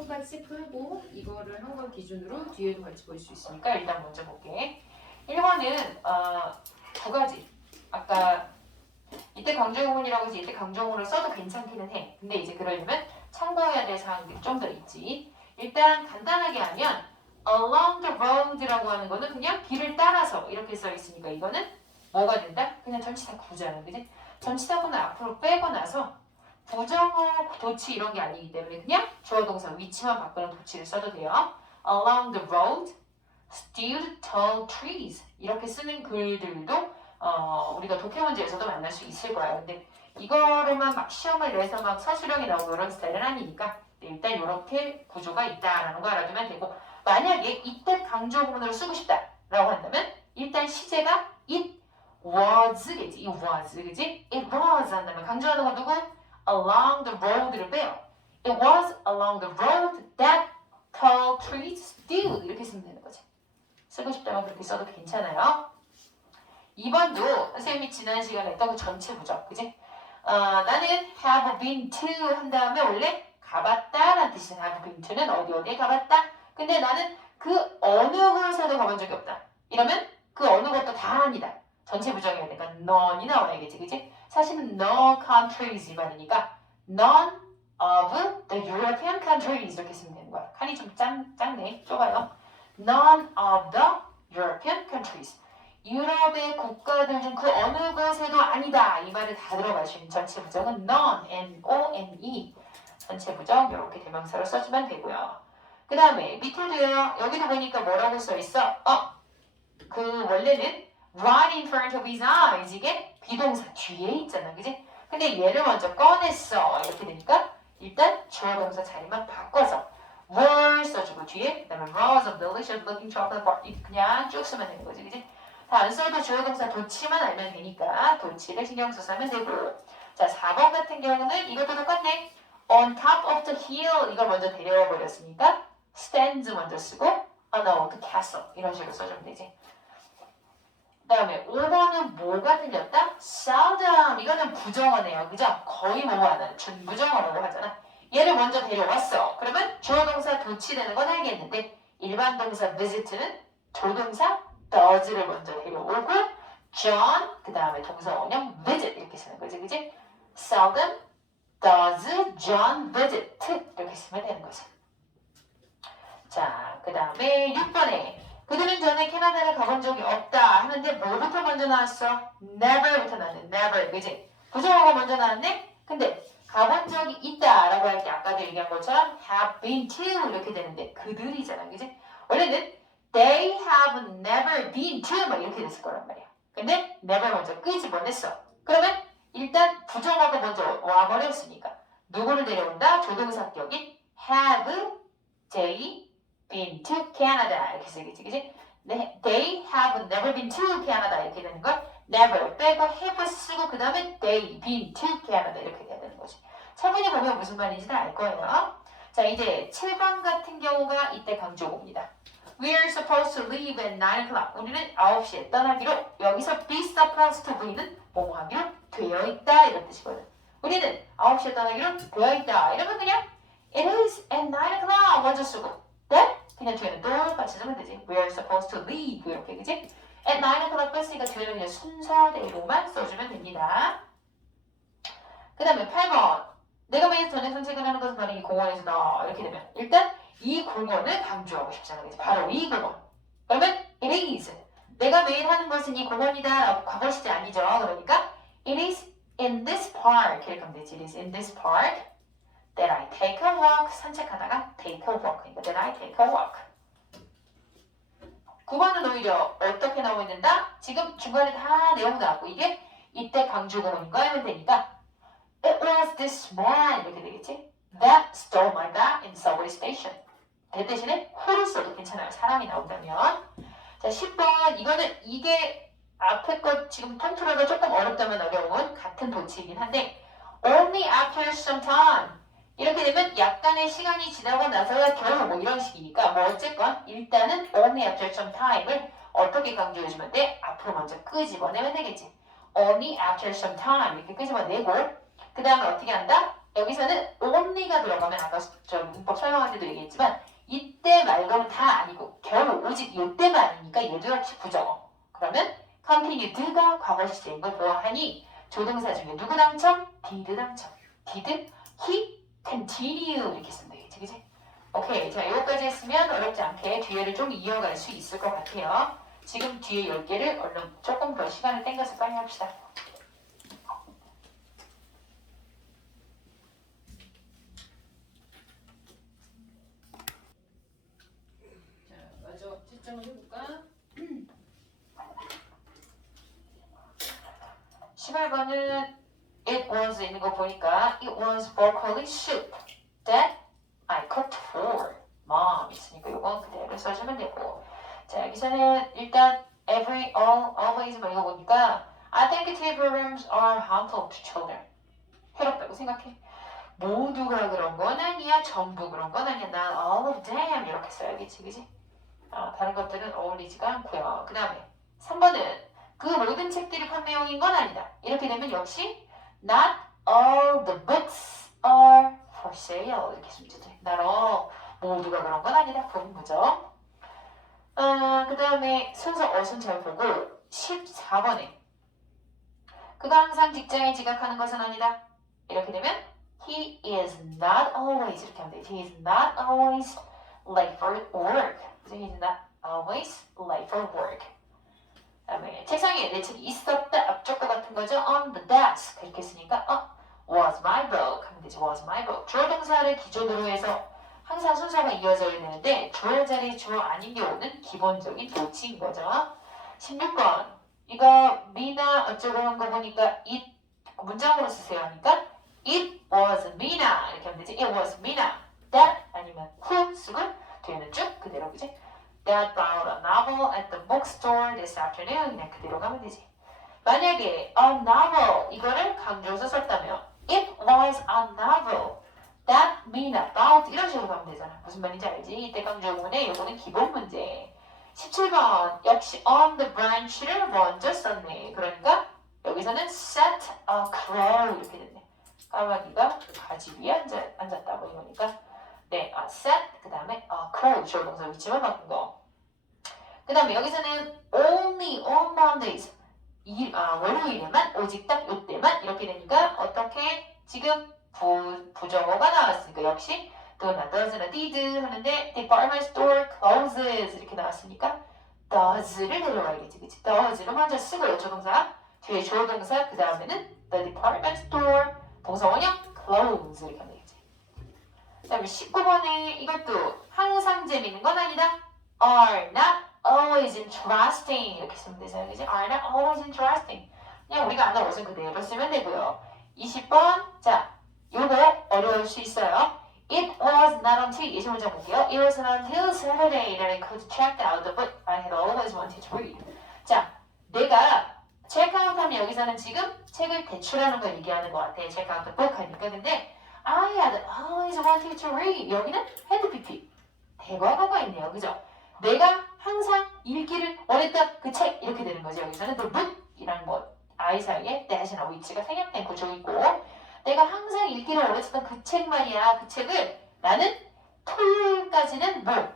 똑같이 풀고 이거를 한걸 기준으로 뒤에도 같이 볼 수 있으니까 일단 먼저 볼게. 1번은 어, 두 가지. 아까 이때 강조문이라고 해서 이때 강조문을 써도 괜찮기는 해. 근데 이제 그러려면 참고해야 될 사항들이 좀 더 있지. 일단 간단하게 하면 along the road라고 하는 거는 그냥 길을 따라서 이렇게 써 있으니까 이거는 뭐가 된다? 그냥 전치사 구잖아, 그지? 전치사구는 앞으로 빼고 나서 부정어, 도치 이런 게 아니기 때문에 그냥 주어 동사 위치만 바꾸는 도치를 써도 돼요. along the road stood tall trees 이렇게 쓰는 글들도 어, 우리가 독해 문제에서도 만날 수 있을 거야. 근데 이거로만 막 시험을 내서 막 서술형이 나오고 이런 스타일은 아니니까 일단 이렇게 구조가 있다라는 거 알아두면 되고 만약에 이때 강조문으로 쓰고 싶다라고 한다면 일단 시제가 it was겠지. it was 그지? it was 한다면 강조하는 건 누구? Along the road를 빼요. it was along the road that tall trees stood 이렇게 쓰면 되는 거지. 쓰고 싶다면 그렇게 써도 괜찮아요. 2번도 선생님이 지난 시간에 했던 그 전체 부정, 그지? 어, 나는 have been to 한 다음에 원래 가봤다 라는 뜻이 have been to는 어디 어디에 가봤다. 근데 나는 그 어느 곳에도 가본 적이 없다. 이러면 그 어느 것도 다 아니다. 전체 부정이어야 되니까 none이 나와야겠지, 그지? 사실은 no countries 이 말이니까 none of the European countries 이렇게 쓰면 되는 거야. 칸이 좀 짠, 작네, 좁아요. none of the European countries. 유럽의 국가들 중 그 어느 곳에도 아니다. 이 말을 다 들어가시면 전체 부정은 none, n-o-n-e. 전체 부정 이렇게 대명사로 써주면 되고요. 그 다음에 밑에도요. 여기도 보니까 뭐라고 써 있어? 어, 그 원래는 right in front of his eyes 이게 비동사 뒤에 있잖아, 그지? 근데 얘를 먼저 꺼냈어. 이렇게 되니까 일단 주어 동사 자리만 바꿔서 were 써주고 뒤에 그다음에 rows of delicious looking chocolate bar. 그냥 쭉 쓰면 되는 거지, 그지? 다 안 써도 주어 동사 도치만 알면 되니까 도치를 신경 써서 하면 되고. 자 4번 같은 경우는 이것도 똑같네. on top of the hill 이걸 먼저 데려와 버렸으니까 stands 먼저 쓰고 on the castle. 이런 식으로 써주면 되지. 그 다음에 5번은 뭐가 들렸다? seldom 이거는 부정어네요. 그죠? 거의 안 하는 준부정어라고 하잖아. 얘를 먼저 데려왔어. 그러면 주어 동사 도치되는 건 알겠는데 일반 동사 visit는 조동사 does를 먼저 데려오고 John 그 다음에 동사 원형 visit 이렇게 쓰는 거지. 그지? seldom does John visit 이렇게 쓰면 되는 거지. 자그 다음에 6번에 그들은 전에 캐나다를 가본 적이 없다 하는데 뭐부터 먼저 나왔어? never부터 나왔네 never 그지? 부정어가 먼저 나왔네? 근데 가본 적이 있다 라고 할 때 아까도 얘기한 것처럼 have been to 이렇게 되는데 그들이잖아 그지? 원래는 They have never been to 막 이렇게 됐을 거란 말이야. 근데 never 먼저 끄집어냈어. 그러면 일단 부정어가 먼저 와버렸으니까 누구를 데려온다? 조동사격인 have they been to Canada 이렇게 쓰겠지, 그지? 네, they have never been to Canada 이렇게 되는 걸 never 빼고 have 쓰고 그 다음에 they been to Canada 이렇게 돼야 되는 거지. 차분히 보면 무슨 말인지 알 거예요. 자, 이제 7번 같은 경우가 이때 강조입니다. We are supposed to leave at 9 o'clock. 우리는 9시에 떠나기로 여기서 be supposed to be는 뭐뭐 하기로 되어 있다 이런 뜻이거든. 우리는 9시에 떠나기로 되어 있다. 이러면 그냥 it is at 9 o'clock 먼저 쓰고 that 그냥 뒤에는 똑같이 쓰면 되지. We are supposed to leave 이렇게 그지? at 9 o'clock 뺐으니까 뒤에는 그냥 순서대로만 써주면 됩니다. 그 다음에 8번 내가 매일 저녁 산책을 하는 것은 바로 이 공원에서다 이렇게 되면 일단 이 공원을 강조하고 싶잖아. 그치? 바로 이 공원. 그러면 it is. 내가 매일 하는 것은 이 공원이다. 라고 과거 시제 아니죠. 그러니까 it is in this park. 이렇게 하면 되지. It is in this park that I take a walk. 산책하다가 take a walk. 그러니까 that I take a walk. 9번은 오히려 어떻게 나오고 있는다? 지금 중간에 다 내용 나왔고 이게 이때 강조구문인 거 하면 되니까 It was this man 이렇게 되겠지? That stole my bag in subway station. 대 대신에 who를 써도 괜찮아요. 사람이 나온다면. 자, 10번. 이거는 이게 앞에 것 지금 통틀어도 조금 어렵다면 어려운 같은 도치이긴 한데 only after some time. 이렇게 되면 약간의 시간이 지나고 나서야 겨우 뭐 이런 식이니까 뭐 어쨌건 일단은 only after some time을 어떻게 강조해주면 돼? 앞으로 먼저 끄집어내면 되겠지. only after some time 이렇게 끄집어내고 그 다음에 어떻게 한다? 여기서는 only가 들어가면 아까 저 문법 설명할 때도 얘기했지만 이때 말고는 다 아니고 겨우 오직 이때만이니까 얘도 역시 부정어. 그러면 continued가 과거 시제인 걸 보아하니 조동사 중에 누구 당첨? did 당첨. did he continue 이렇게 쓰면 되겠지, 그지? 오케이, 자 여기까지 했으면 어렵지 않게 뒤에를 좀 이어갈 수 있을 것 같아요. 지금 뒤에 10개를 얼른 조금 더 시간을 땡겨서 빨리 합시다. 자, 마저 채점을 해볼까? 18번은 it was 있는 거 보니까 it was broccoli soup that I cooked for mom 있으니까 이건 그대로 써주면 되고. 자 여기서는 일단 every, all, always 뭐 이거 보니까 I think TV rooms are harmful to children. 해롭다고 생각해. 모두가 그런 건 아니야 전부 그런 건 아니야. 난 all of them 이렇게 써야겠지 그지? 아, 다른 것들은 어울리지가 않고요. 그 다음에 3번은 그 모든 책들이 판매용인 건 아니다. 이렇게 되면 역시 not all the books are for sale 이렇게 not all 모두가 그런 건 아니다. 본무죠. 어, 그 다음에 순서 어순 잘 보고 14번에 그가 항상 직장에 지각하는 것은 아니다. 이렇게 되면 he is not always 이렇게 하면 돼. he is not always late for work. he is not always late for work. 그다음에 책상에 내 책이 있었다 앞쪽과 같은 거죠. on the desk 이렇게 쓰니까 어 was my book 하면 book 주어 동사를 기준으로 해서 항상 순서가 이어져야 되는데 주어 자리 주어 아닌 경우는 기본적인 도치인 거죠. 16번 이거 미나 어쩌고 한 거 보니까 it 문장으로 쓰세요 하니까 it was Mina 이렇게 하면 되지. it was Mina that 아니면 who 쓰고 뒤에는 쭉 그대로 그지? that bought a novel at the bookstore this afternoon. 그냥 그대로 가면 되지. 만약에 a novel 이거를 강조해서 썼다면 it was a novel that mean about 이런 식으로 가면 되잖아. 무슨 말인지 알지? 이때 강조 부분에 이거는 기본 문제. 17번 역시 on the branch를 먼저 썼네. 그러니까 여기서는 set a crow 이렇게 됐네. 까마귀가 그 가지 위에 앉아, 앉았다고 이거니까 네, 아, set 그 다음에 a crow 주어 동사 위치만 바꾼 거. 그 다음에 여기서는 only on Mondays 일, 아, 월요일에만 오직 딱 요때만 이렇게 되니까 어떻게 지금 부, 부정어가 나왔으니까 역시 do나 does나 did 하는데 department store closes 이렇게 나왔으니까 does를 내려와야겠지 그치? does를 먼저 쓰고요 조동사. 뒤에 조동사 그 다음에는 the department store 동사 원형 close 이렇게 하면 되겠지. 그 다음에 19번에 이것도 항상 재밌는 건 아니다. are not always interesting 이렇게 쓰면 되잖아요 그지? are not always interesting. 그냥 우리가 아는 것은 그대로 쓰면 되고요. 20번 자 요거 어려울 수 있어요 It was not until 예시 문장 볼게요. It was not until Saturday that I could check out the book I had always wanted to read. 자, 내가 체크아웃하면 여기서는 지금 책을 대출하는 걸 얘기하는 것 같아. 체크아웃 the book 하니까 근데 I had always wanted to read. 여기는 had pp. 대과거가 있네요, 그죠? 내가 항상 읽기를 원했던 그 책 이렇게 되는 거죠. 여기서는 the book이랑 뭐 I 사이에 대신한 위치가 생략된 구조 있고 내가 항상 읽기를 원했었던 그 책 말이야. 그 책을 나는 토요일까지는 뭐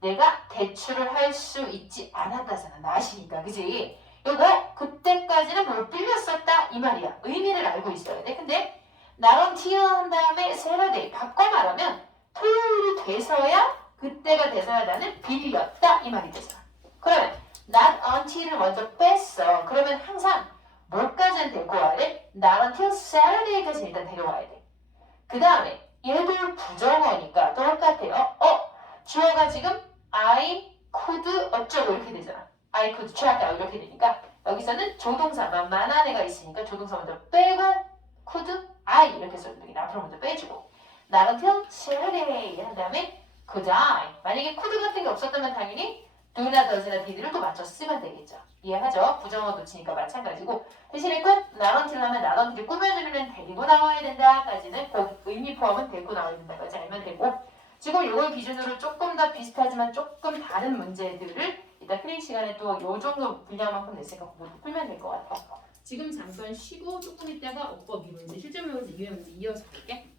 내가 대출을 할 수 있지 않았다잖아. 나시니까. 그지? 요거 그때까지는 못 빌렸었다 이 말이야. 의미를 알고 있어야 돼. 근데 나름 티어한 다음에 세라데이 바꿔 말하면 토요일이 돼서야 그때가 돼서야 나는 빌렸다 이 말이 되잖아. 그러면 not until을 먼저 뺐어. 그러면 항상 뭐까지는 데리고 와야 돼? not until Saturday까지 일단 데려와야 돼. 그 다음에 얘도 부정어니까 똑같아요. 어? 주어가 지금 I could 어쩌고 이렇게 되잖아. I could check out 이렇게 되니까 여기서는 조동사 만 만한 애가 있으니까 조동사 먼저 빼고 could I 이렇게 써도 되겠다. 앞으로 먼저 빼주고 not until Saturday 한 다음에 could I 만약에 could 같은 게 없었다면 당연히 do나 does나 did를 또 맞춰 쓰면 되겠죠. 이해하죠? 부정어 놓치니까 마찬가지고 대신에 꼭 나런티를 하면 나런티를 꾸며주면 데리고 나와야 된다까지는 꼭 의미 포함은 데리고 나와야 된다까지 알면 되고 지금 이걸 기준으로 조금 더 비슷하지만 조금 다른 문제들을 이따 클린 시간에 또 요 정도 분량만큼 냈으니까 그거 풀면 될 것 같아. 지금 잠깐 쉬고 조금 있다가 어법 이 문제 실전 외워서 이외 문제 이어서 볼게.